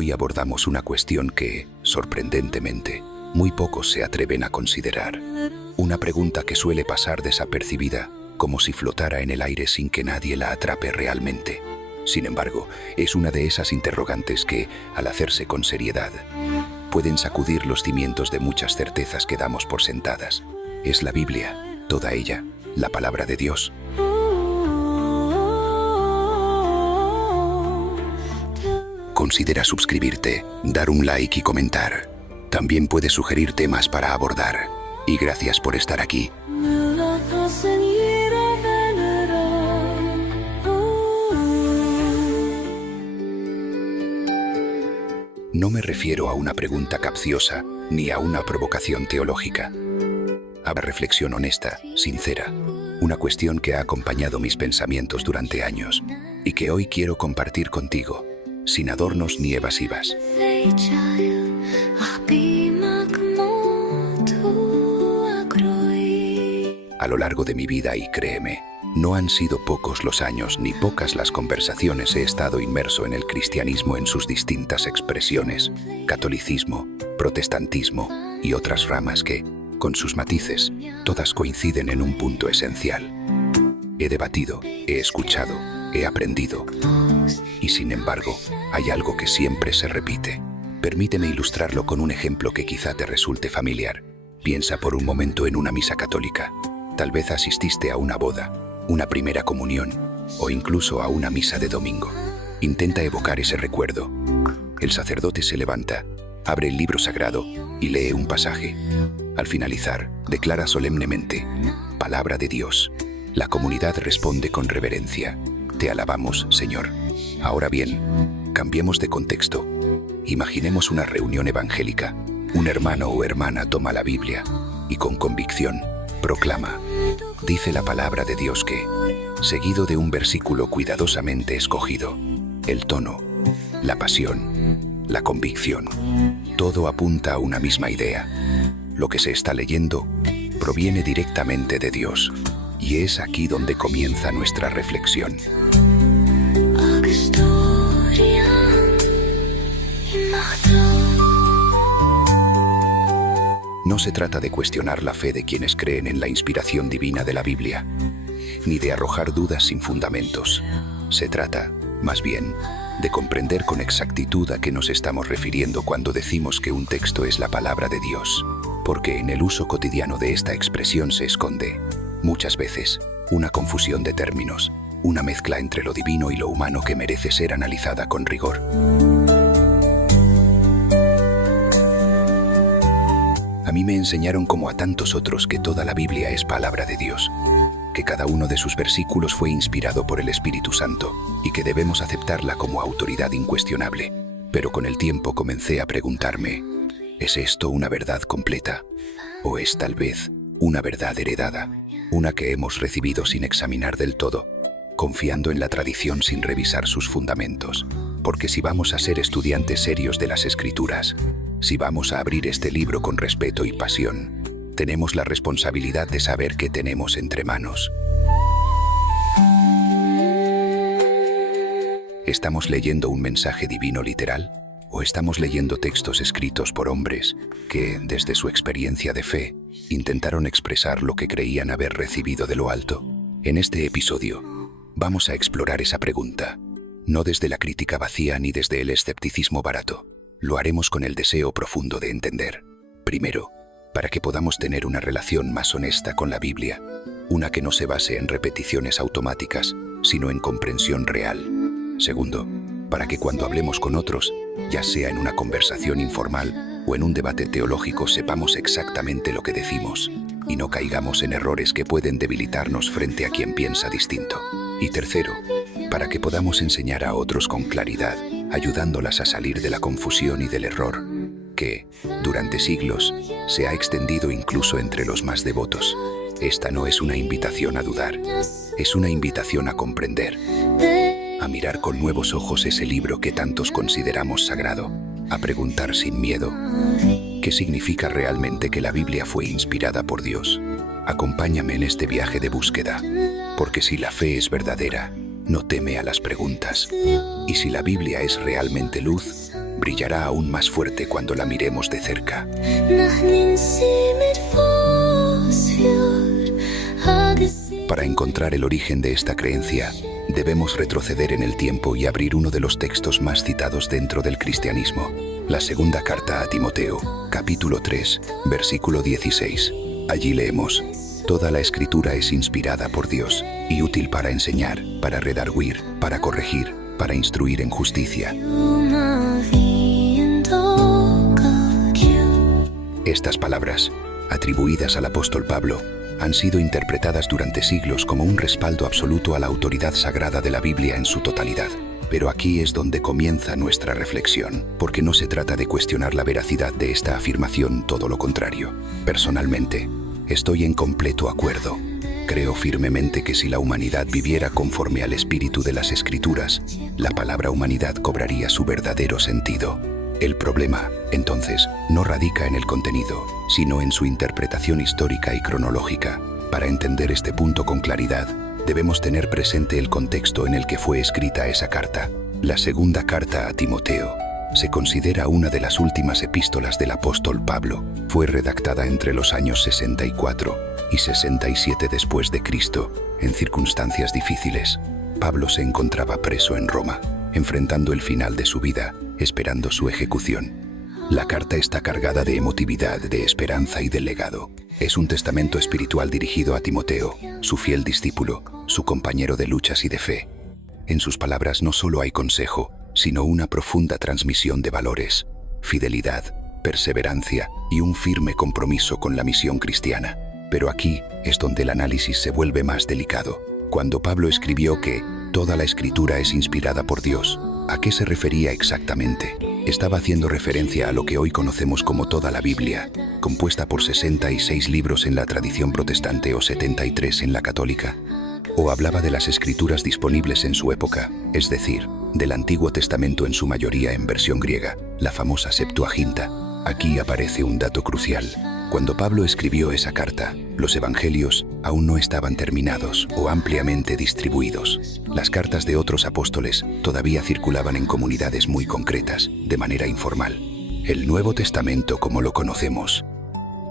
Hoy abordamos una cuestión que, sorprendentemente, muy pocos se atreven a considerar. Una pregunta que suele pasar desapercibida, como si flotara en el aire sin que nadie la atrape realmente. Sin embargo, es una de esas interrogantes que, al hacerse con seriedad, pueden sacudir los cimientos de muchas certezas que damos por sentadas. Es la Biblia, toda ella, la palabra de Dios. Considera suscribirte, dar un like y comentar. También puedes sugerir temas para abordar. Y gracias por estar aquí. No me refiero a una pregunta capciosa ni a una provocación teológica. A una reflexión honesta, sincera. Una cuestión que ha acompañado mis pensamientos durante años y que hoy quiero compartir contigo, sin adornos ni evasivas. A lo largo de mi vida, y créeme, no han sido pocos los años ni pocas las conversaciones, he estado inmerso en el cristianismo en sus distintas expresiones, catolicismo, protestantismo y otras ramas que, con sus matices, todas coinciden en un punto esencial. He debatido, he escuchado, he aprendido. Y sin embargo, hay algo que siempre se repite. Permíteme ilustrarlo con un ejemplo que quizá te resulte familiar. Piensa por un momento en una misa católica. Tal vez asististe a una boda, una primera comunión o incluso a una misa de domingo. Intenta evocar ese recuerdo. El sacerdote se levanta, abre el libro sagrado y lee un pasaje. Al finalizar, declara solemnemente: Palabra de Dios. La comunidad responde con reverencia: Te alabamos, Señor. Ahora bien, cambiemos de contexto. Imaginemos una reunión evangélica. Un hermano o hermana toma la Biblia y con convicción proclama: Dice la palabra de Dios que, seguido de un versículo cuidadosamente escogido, el tono, la pasión, la convicción, todo apunta a una misma idea. Lo que se está leyendo proviene directamente de Dios, y es aquí donde comienza nuestra reflexión. No se trata de cuestionar la fe de quienes creen en la inspiración divina de la Biblia, ni de arrojar dudas sin fundamentos. Se trata, más bien, de comprender con exactitud a qué nos estamos refiriendo cuando decimos que un texto es la palabra de Dios, porque en el uso cotidiano de esta expresión se esconde, muchas veces, una confusión de términos, una mezcla entre lo divino y lo humano que merece ser analizada con rigor. A mí me enseñaron, como a tantos otros, que toda la Biblia es palabra de Dios, que cada uno de sus versículos fue inspirado por el Espíritu Santo y que debemos aceptarla como autoridad incuestionable. Pero con el tiempo comencé a preguntarme: ¿es esto una verdad completa? ¿O es tal vez una verdad heredada, una que hemos recibido sin examinar del todo, confiando en la tradición sin revisar sus fundamentos? Porque si vamos a ser estudiantes serios de las Escrituras, si vamos a abrir este libro con respeto y pasión, tenemos la responsabilidad de saber qué tenemos entre manos. ¿Estamos leyendo un mensaje divino literal? ¿O estamos leyendo textos escritos por hombres que, desde su experiencia de fe, intentaron expresar lo que creían haber recibido de lo alto? En este episodio, vamos a explorar esa pregunta, no desde la crítica vacía ni desde el escepticismo barato. Lo haremos con el deseo profundo de entender. Primero, para que podamos tener una relación más honesta con la Biblia, una que no se base en repeticiones automáticas, sino en comprensión real. Segundo, para que cuando hablemos con otros, ya sea en una conversación informal o en un debate teológico, sepamos exactamente lo que decimos y no caigamos en errores que pueden debilitarnos frente a quien piensa distinto. Y tercero, para que podamos enseñar a otros con claridad, ayudándolas a salir de la confusión y del error, que, durante siglos, se ha extendido incluso entre los más devotos. Esta no es una invitación a dudar, es una invitación a comprender, a mirar con nuevos ojos ese libro que tantos consideramos sagrado, a preguntar sin miedo: ¿qué significa realmente que la Biblia fue inspirada por Dios? Acompáñame en este viaje de búsqueda, porque si la fe es verdadera, no teme a las preguntas. Y si la Biblia es realmente luz, brillará aún más fuerte cuando la miremos de cerca. Para encontrar el origen de esta creencia, debemos retroceder en el tiempo y abrir uno de los textos más citados dentro del cristianismo, la segunda carta a Timoteo, capítulo 3, versículo 16. Allí leemos: toda la escritura es inspirada por Dios y útil para enseñar, para redarguir, para corregir, para instruir en justicia. Estas palabras, atribuidas al apóstol Pablo, han sido interpretadas durante siglos como un respaldo absoluto a la autoridad sagrada de la Biblia en su totalidad. Pero aquí es donde comienza nuestra reflexión, porque no se trata de cuestionar la veracidad de esta afirmación, todo lo contrario. Personalmente, estoy en completo acuerdo. Creo firmemente que si la humanidad viviera conforme al espíritu de las Escrituras, la palabra humanidad cobraría su verdadero sentido. El problema, entonces, no radica en el contenido, sino en su interpretación histórica y cronológica. Para entender este punto con claridad, debemos tener presente el contexto en el que fue escrita esa carta. La segunda carta a Timoteo se considera una de las últimas epístolas del apóstol Pablo. Fue redactada entre los años 64 y 67 después de Cristo, en circunstancias difíciles. Pablo se encontraba preso en Roma, enfrentando el final de su vida, esperando su ejecución. La carta está cargada de emotividad, de esperanza y de legado. Es un testamento espiritual dirigido a Timoteo, su fiel discípulo, su compañero de luchas y de fe. En sus palabras no solo hay consejo, sino una profunda transmisión de valores, fidelidad, perseverancia y un firme compromiso con la misión cristiana. Pero aquí es donde el análisis se vuelve más delicado. Cuando Pablo escribió que toda la escritura es inspirada por Dios, ¿a qué se refería exactamente? ¿Estaba haciendo referencia a lo que hoy conocemos como toda la Biblia, compuesta por 66 libros en la tradición protestante o 73 en la católica? ¿O hablaba de las escrituras disponibles en su época, es decir, del Antiguo Testamento en su mayoría en versión griega, la famosa Septuaginta? Aquí aparece un dato crucial. Cuando Pablo escribió esa carta, los evangelios aún no estaban terminados o ampliamente distribuidos. Las cartas de otros apóstoles todavía circulaban en comunidades muy concretas, de manera informal. El Nuevo Testamento, como lo conocemos,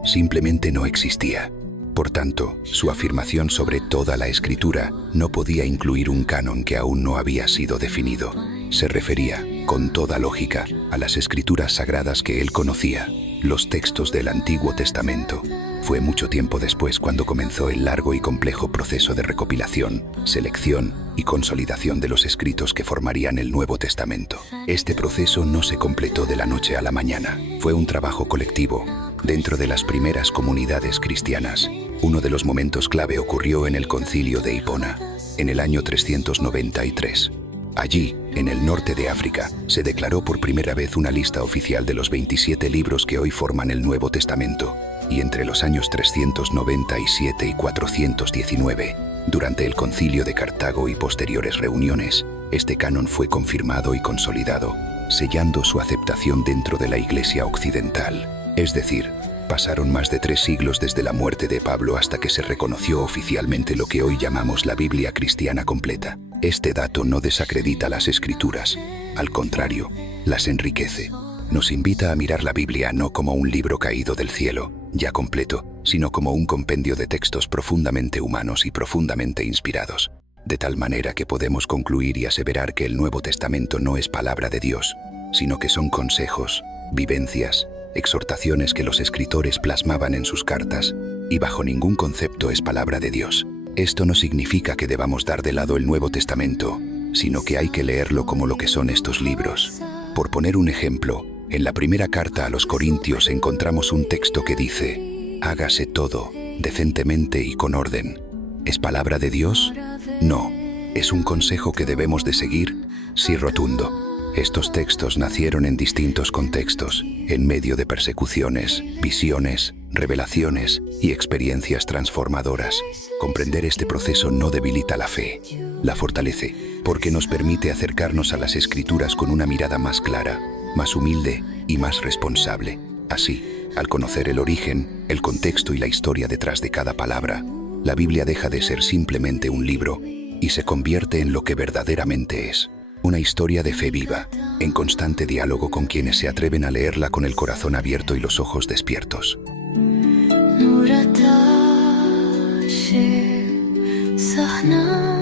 simplemente no existía. Por tanto, su afirmación sobre toda la Escritura no podía incluir un canon que aún no había sido definido. Se refería, con toda lógica, a las escrituras sagradas que él conocía, los textos del Antiguo Testamento. Fue mucho tiempo después cuando comenzó el largo y complejo proceso de recopilación, selección y consolidación de los escritos que formarían el Nuevo Testamento. Este proceso no se completó de la noche a la mañana. Fue un trabajo colectivo dentro de las primeras comunidades cristianas. Uno de los momentos clave ocurrió en el Concilio de Hipona, en el año 393. Allí, en el norte de África, se declaró por primera vez una lista oficial de los 27 libros que hoy forman el Nuevo Testamento, y entre los años 397 y 419, durante el Concilio de Cartago y posteriores reuniones, este canon fue confirmado y consolidado, sellando su aceptación dentro de la Iglesia occidental. Es decir, pasaron más de 3 siglos desde la muerte de Pablo hasta que se reconoció oficialmente lo que hoy llamamos la Biblia cristiana completa. Este dato no desacredita las Escrituras, al contrario, las enriquece. Nos invita a mirar la Biblia no como un libro caído del cielo, ya completo, sino como un compendio de textos profundamente humanos y profundamente inspirados, de tal manera que podemos concluir y aseverar que el Nuevo Testamento no es palabra de Dios, sino que son consejos, vivencias, exhortaciones que los escritores plasmaban en sus cartas, y bajo ningún concepto es palabra de Dios. Esto no significa que debamos dar de lado el Nuevo Testamento, sino que hay que leerlo como lo que son estos libros. Por poner un ejemplo, en la primera carta a los Corintios encontramos un texto que dice: hágase todo, decentemente y con orden. ¿Es palabra de Dios? No. ¿Es un consejo que debemos de seguir? Sí, rotundo. Estos textos nacieron en distintos contextos, en medio de persecuciones, visiones, revelaciones y experiencias transformadoras. Comprender este proceso no debilita la fe, la fortalece, porque nos permite acercarnos a las Escrituras con una mirada más clara, más humilde y más responsable. Así, al conocer el origen, el contexto y la historia detrás de cada palabra, la Biblia deja de ser simplemente un libro y se convierte en lo que verdaderamente es: Una historia de fe viva, en constante diálogo con quienes se atreven a leerla con el corazón abierto y los ojos despiertos. 노랗다 시 사나